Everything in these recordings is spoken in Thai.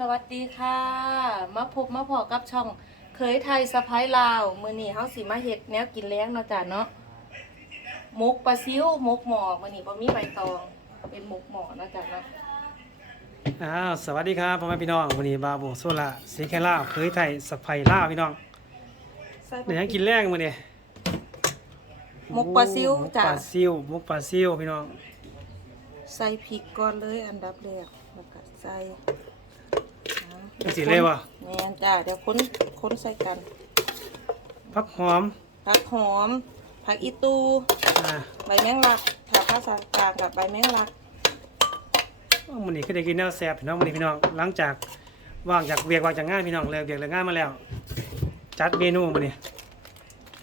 สวัสดีค่ะ มาพบมาพอกับช่องเคยไทยสะพ้ายลาว มือนี้เฮาสิมาเฮ็ดแนวกินแล้งเนาะจ้ะเนาะหมกปลาซิวหมกหมอมือนี้บ่มีใบตองเป็นหมกหมอเนาะจ้ะเนาะอ้าวสวัสดีครับพ่อแม่พี่น้องวันนี้บาโบโซล่าสีแคล่าวเคยไทยสะไพล่าวพี่น้องใส่เดี๋ยวยังกินแรงมื้อนี้หมกปลาซิวหมกจ้ะปลาซิวหมกปลาซิวพี่น้อง ใส่พริกก่อนเลยอันดับแรกแล้วก็ใส่ จังสิเลยวะแม่นจ้ะเดี๋ยวคนคนใส่กันผักหอมผักหอมผักอีตูอ่าใบแมงลักถ้าภาษากลางกับใบแมงลักมื้อนี้คือได้กินแนวแซ่บพี่น้องมื้อนี้พี่น้องหลังจากว่างจากเวียกว่างจากงานพี่น้องเลิกเวียกเลิกงานมาแล้ว จัดเมนูมื้อนี้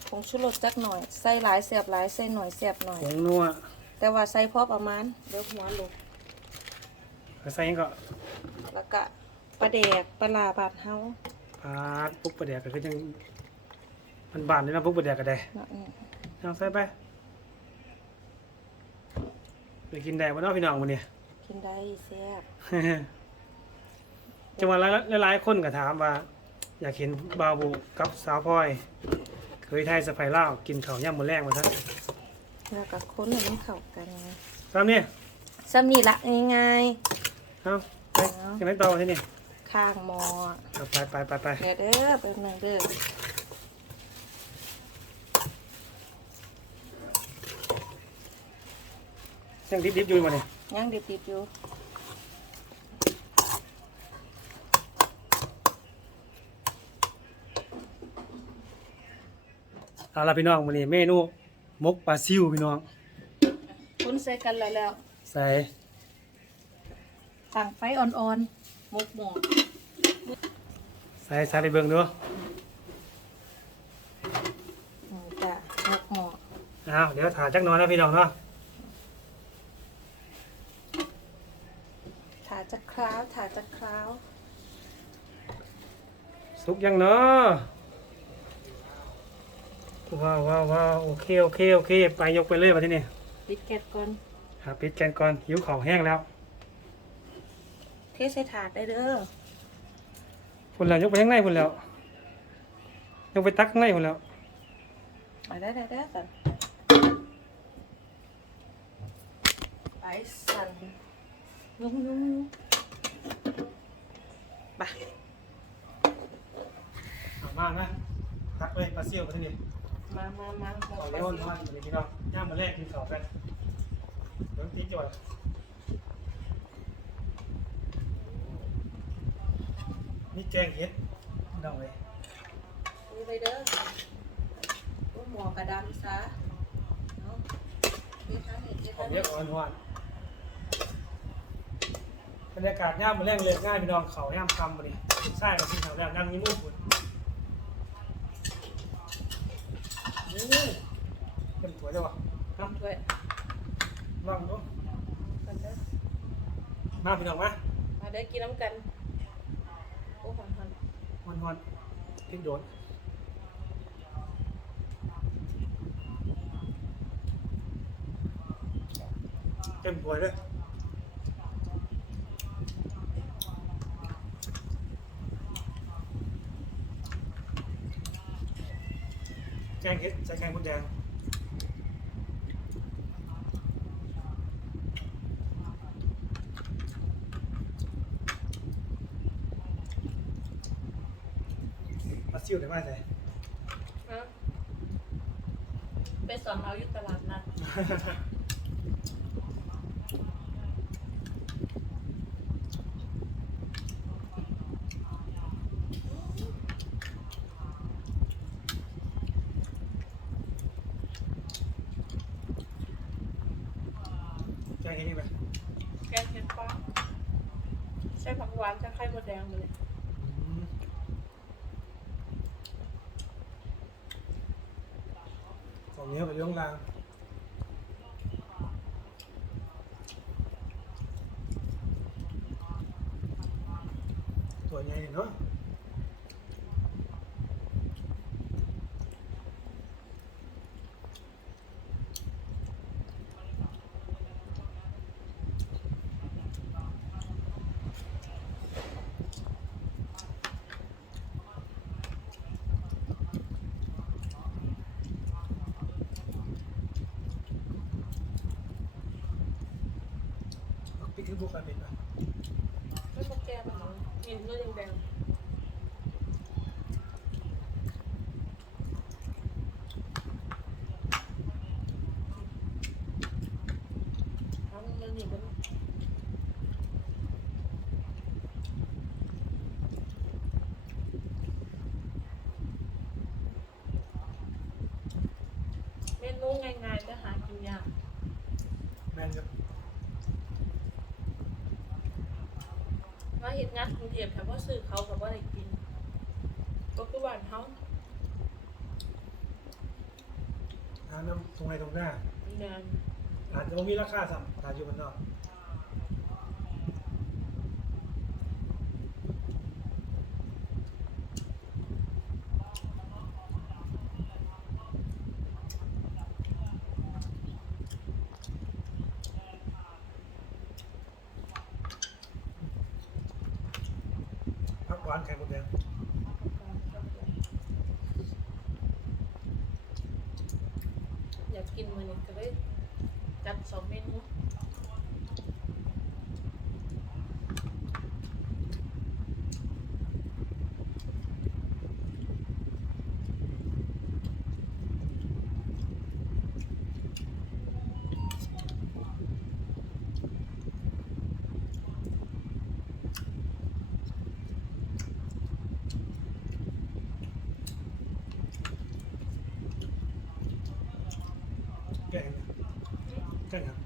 ผงชูรสจักหน่อยใส่หลายแสบหลายใส่หน่อยแสบหน่อยผงนัวแต่ว่าใส่พอประมาณเดี๋ยวหัวลงก็ใส่หยังก็แล้วก็ ปลาแดกปลาลาบาดเฮาปาดปุ๊บปลาแดกก็คือจังมันบานเลยนะปุ๊บปลาแดกก็ได้เนาะอืมเอาใส่ไปไปกินได้บ่เนาะพี่น้องมื้อนี้ กินได้แซ่บจังหวะหลายๆคนก็ถามว่า อยากเห็นบาวบุกับสาวพลอย เคยไทยสะไพล่าวกินข้าวย่ำมือแรงมาซะแล้วก็ค้นให้มันเข้ากันตามนี้ซ้ำนี่ละง่าย เอาไปยังไม่ต่อที่นี่ๆ ข้างหมอเอาไปไปไปไปเดี๋ยวเด้อไปหนึ่งเด้อยังดิบๆอยู่มาเนี่ยยังดิบติดอยู่เอาละพี่น้องวันนี้เมนูมกปลาซิวพี่น้องค้นใส่กันแล้วแล้วใส่ตั้งไฟอ่อนๆ หมกหมอ ใส่ใส่ไปเบิ่งดูอืมจ้ะหมกหมอเอาเดี๋ยวถ่ายจักหน้อยนะพี่น้องเนาะถาจะคล้าวถาจะคล้าวสุกยังเนาะว้าวว้าวว้าวโอเคโอเคโอเค ไปยกไปเลยมาที่นี่ปิดแก๊สก่อนหาปิดแกนก่อนหิวข้าวแห้งแล้ว เทใส่ถาดได้เด้อ พุ่นแล้วยกไปข้างในพุ่นแล้วยกไปตักข้างในพุ่นแล้วเอาได้ได้ได้สันไปสันยุ่งยุ่งยุ่งไปเอามานะตักเลยปลาเซี่ยวมาที่นี่มามามาหมขอดเลี้ยงทอดอยู่พี่น้องย่างมาแรกกินข้าวกันเดี๋ยวติ๊กจ่อย นี่แกงเห็ดน้องเลยดูไปเด้อว่าหมอกระดำซะเนาะเฮ็ดทั้งเฮ็ดเฮ็ดขอทั้งเรียกอ่อนหวานบรรยากาศย่ามมาแรกเลยง่ายพี่น้องเขาย่ามคำมาดิใช่เรากินข้าวแล้วนั่งยิ้มมุ้งคุณนี่เป็นถั่วจ้ะวะครับด้วยลองดูกันเด้อมาพี่น้องมามาได้อกินน้ำกันโอ้หันหันหอนหอนพริกโดนเต็มถ้วยเลยแกงเห็ดใส่แกงมดแดง ซิวได้ไหมใส่อะไปสอนเราอยู่ตลาดนัดแกงเห็ดนี่ไหมแกงเห็ดฟ้าใส่ผักหวานกับไข่มดแดงมาเลย อืม ของเนื้ยไปเรื่องลางตัวใหญ่เนาะ ทุกการเป็นนะไม่มาแก้มันหรอเห็นเนื้อแดงๆทั้งมันอยู่บนเมนูง่ายๆจะหากินยาก แม่นครับ มา เห็นงานกรุงเทพแต่ว่าซื้อเขากับว่าได้กิน ก็คือบ้านเขาหาน้ำตรงไหนตรงหน้าเงินอาจจะไม่มีราคาสัมตาอยู่บนนอก พักหวานไข่มดแดง อยากกินมันนี่ก็เลยจัดสองเมนู แกงนะแกงครับ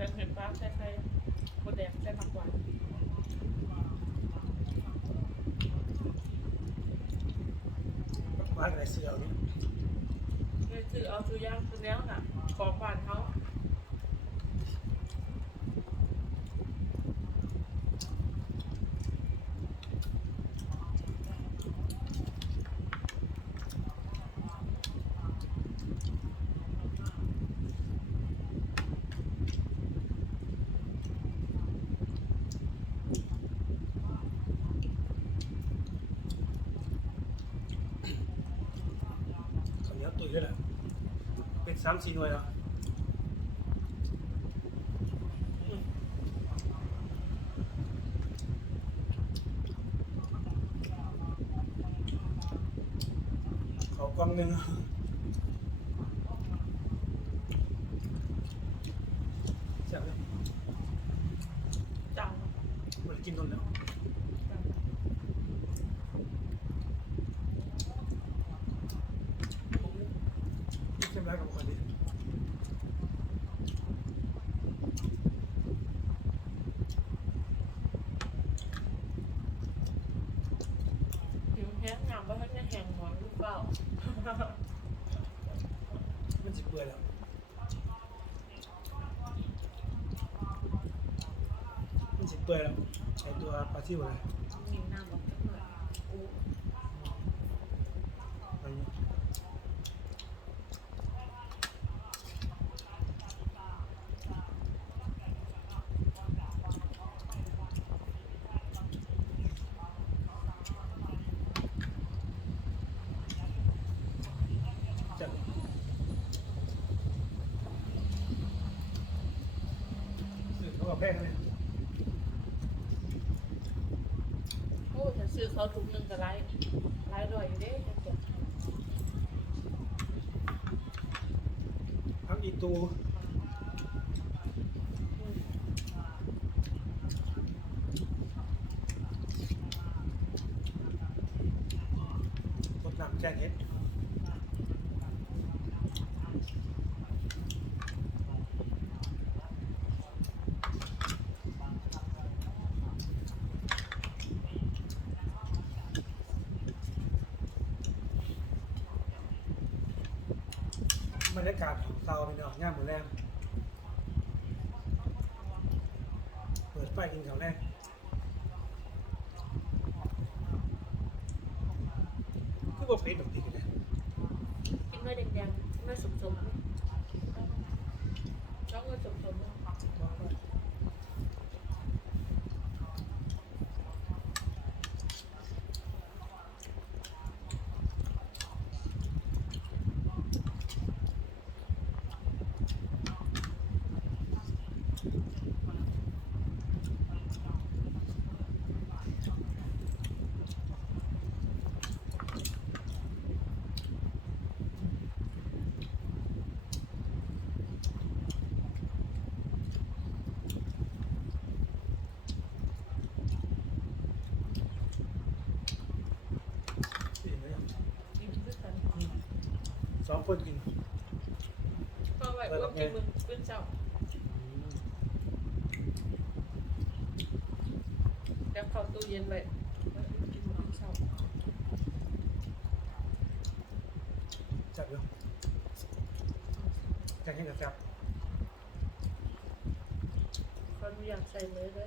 แกงเห็ดฟ้าใส่ไข่บดแดงใส่ผักหวานพักหวานกับไรเสือเอานี่ เลยซื้อเอาซื้อย่างซื้อแล้วน่ะ ของบ้านเขา ข้าวเหนียวตุ๋ยด้วยแหละ เป็นสามสี่หน่วยแล้วอืมเขากล้องหนึ่งแซ่บเลยจังมันกินนนแล้วเข้มร้ายกับคนนี้ ผิวแห้งงามว่าท่านจะแห้งหวานหรือเปล่า มันสิเปื่อยแล้วมันสิเปื่อยแล้วไอตัวปลาซิวอะไรกินน้ำมันก็เหมือนอู้อะไรเงี้ยจัดสื่อเขาบอกแพงเลย โอ้ฉันซื้อ เขาถุงหนึ่งก็ไล่ไล่ลอยอยู่เด้ทั้งอีตู อืม กดน้ำแจ้งเฮ็ดบ รรยากาศของเตาเป็นออกง่ามหมดแรงเปิดไฟกินข้าวแรกคือว่าเพชรดอกติกันเลยกินเนื้อแดงๆเนื้อสมๆแล้วเนื้อสมๆ สองคนกิน ก็ไว้ร่วมกินมื้อเช้า เดี๋ยวเข้าตู้เย็นไว้ไว้กินมื้อเช้าจับอยู่แกงเห็ดกับแซ่บขออนุญาตใส่เลยเด้อ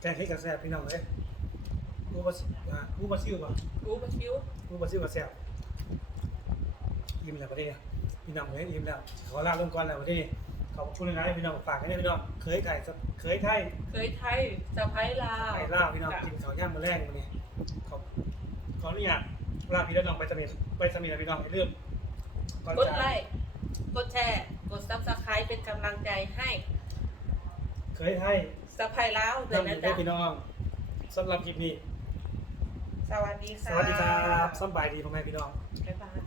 แกงเห็ดกับแซ่บพี่น้องเลยอูบะอ่าอูบะซิวป่ะกูมาคิ้วอูบะซิวกับแซ่บยิ้มแล้วประเดี๋ยวพี่น้องเลยยิ้มแล้วขอลาลงก่อนแล้วประเดี๋ยว ขอบคุณนะพี่น้องฝากกันด้วยพี่น้องเคยไก่เคยไทยเคยไทยสะพ้ายลาวไก่ลาบพี่น้องกินข้าวย่างมื้อแรกวันนี้ขอบขออนุญาตลาพี่น้องไปสมิธไปสมิธพี่น้องอย่าลืมอนกดจากไลค์กดแชร์กดซับสไครต์เป็นกำลังใจให้ เคยไทยสะพ้ายลาวด้วยทำอนะยู่ด้จ๊ะวยพี่น้องสำหรับคลิปนี้ สวัสดีสค่ะวัสดีครับสำบายดีพ่อแม่พี่น้องบ๊ายบาย